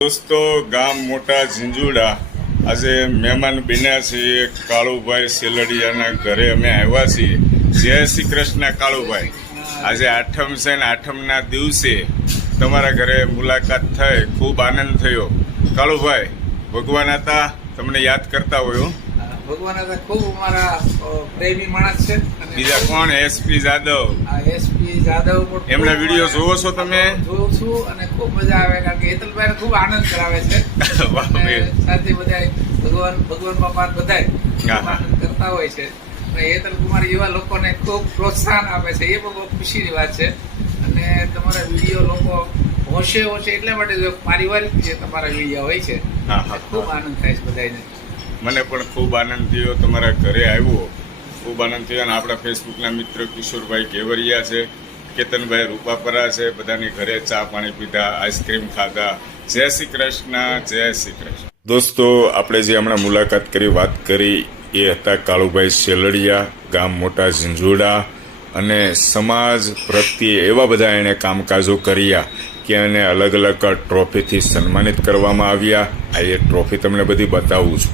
દોસ્તો, ગામ મોટા ઝીંઝુડા આજે મહેમાન બન્યા છીએ કાળુભાઈ સેલડિયાના ઘરે અમે આવ્યા છીએ. જય શ્રી કૃષ્ણ કાળુભાઈ. આજે આઠમ છે ને આઠમના દિવસે તમારા ઘરે મુલાકાત થઈ, ખૂબ આનંદ થયો. કાળુભાઈ, ભગવાન હતા તમને યાદ કરતા હોય? ભગવાન હતા, ખૂબ અમારા પ્રેમી માણસ છે. બીજા કોણ? એસપી જાદવ. એસપી જાદવ પણ એમના વિડીયો જોવો છો તમે? જોઉં છું અને ખૂબ મજા આવે, કારણ કે હેતલભાઈ ખૂબ આનંદ કરાવે છે. સાથે બધા ભગવાન બાપા બધા આનંદ કરતા હોય છે. અને હેતલ કુમાર જેવા લોકોને ખૂબ પ્રોત્સાહન આપે છે, એ બહુ ખુશીની વાત છે. અને તમારા વિડીયો લોકો હોશે એટલા માટે પારિવારિક જે તમારા વિડીયો હોય છે, ખૂબ આનંદ થાય છે બધાને. મને પણ ખૂબ આનંદ થયો, તમારા ઘરે આવ્યો, ખૂબ આનંદ થયો. અને આપણા ફેસબુકના મિત્ર કિશોરભાઈ કેવરિયા છે, કેતનભાઈ રૂપાપરા છે, બધાની ઘરે ચા પાણી પીધા, આઈસ્ક્રીમ ખાધા. જય શ્રી કૃષ્ણ, જય શ્રી કૃષ્ણ. દોસ્તો, આપણે જે હમણાં મુલાકાત કરી, વાત કરી, એ હતા કાળુભાઈ સેલડિયા, ગામ મોટા ઝીંઝુડા. અને સમાજ પ્રત્યે એવા બધા એણે કામકાજો કર્યા કે એને અલગ અલગ ટ્રોફીથી સન્માનિત કરવામાં આવ્યા. આ એ ટ્રોફી તમને બધી બતાવું છું.